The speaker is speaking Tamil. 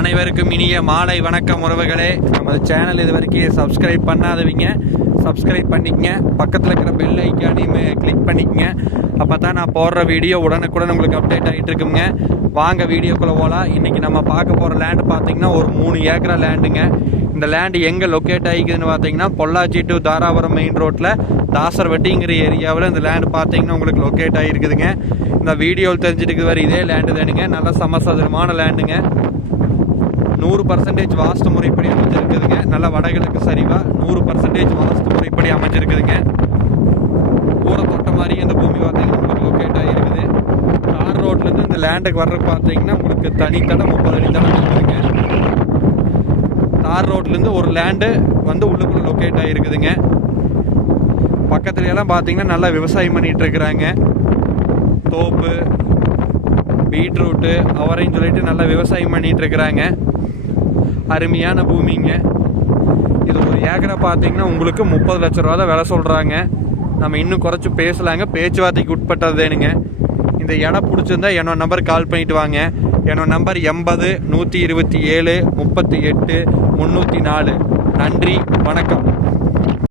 அனைவருக்கும் இனிய மாலை வணக்கம் உறவுகளே. நமது சேனல் இது வரைக்கும் சப்ஸ்கிரைப் பண்ணாதவங்க சப்ஸ்கிரைப் பண்ணிக்கங்க. பக்கத்தில் இருக்கிற பெல் ஐக்கானையும் கிளிக் பண்ணிக்கங்க. அப்போ தான் நான் போடுற வீடியோ உடனுக்குடன் உங்களுக்கு அப்டேட் ஆகிட்டு இருக்குங்க. வாங்க வீடியோக்குள்ளே போகலாம். இன்றைக்கி நம்ம பார்க்க போகிற லேண்டு பார்த்திங்கன்னா ஒரு 3 ஏக்கரா லேண்டுங்க. இந்த லேண்டு எங்கே லொக்கேட் ஆகிக்குதுன்னு பார்த்தீங்கன்னா பொள்ளாச்சி டு தாராபுரம் மெயின் ரோட்டில் தாசர்வட்டிங்கிற ஏரியாவில் இந்த லேண்டு பார்த்தீங்கன்னா உங்களுக்கு லொக்கேட் ஆகிருக்குதுங்க. இந்த வீடியோவில் தெரிஞ்சுட்டு வர இதே லேண்டு தானுங்க. நல்ல சமசதுரமான லேண்டுங்க. 100% வாஸ்து முறைப்படி அமைஞ்சிருக்குதுங்க. நல்ல வடகிழக்கு சரிவாக 100% வாஸ்து முறைப்படி அமைஞ்சிருக்குதுங்க. ஊரை தொட்ட மாதிரி இந்த பூமி பார்த்தீங்கன்னா உங்களுக்கு லொக்கேட் ஆகிருக்குது. தார் ரோட்லேருந்து இந்த லேண்டுக்கு வர்றது பார்த்தீங்கன்னா உங்களுக்கு தனித்தடம் 30 அடி தடம் இருக்குதுங்க. தார் ரோட்லேருந்து ஒரு லேண்டு வந்து உள்ளுக்குள்ளே லொக்கேட் ஆகிருக்குதுங்க. பக்கத்துலலாம் பார்த்தீங்கன்னா நல்லா விவசாயம் பண்ணிகிட்டு இருக்கிறாங்க. தோப்பு, பீட்ரூட்டு, அவரைன்னு சொல்லிட்டு நல்லா விவசாயம் பண்ணிகிட்டு இருக்கிறாங்க. அருமையான பூமிங்க. இது ஒரு ஏக்கரை பார்த்தீங்கன்னா உங்களுக்கு 30 லட்ச ரூபா தான் விலை சொல்கிறாங்க. நம்ம இன்னும் குறைச்சி பேசலாங்க. பேச்சுவார்த்தைக்கு உட்பட்டதுனுங்க. இந்த இடம் பிடிச்சிருந்தா என்னோட நம்பர் கால் பண்ணிட்டு வாங்க. என்னோட நம்பர் 80 127 38 304. நன்றி, வணக்கம்.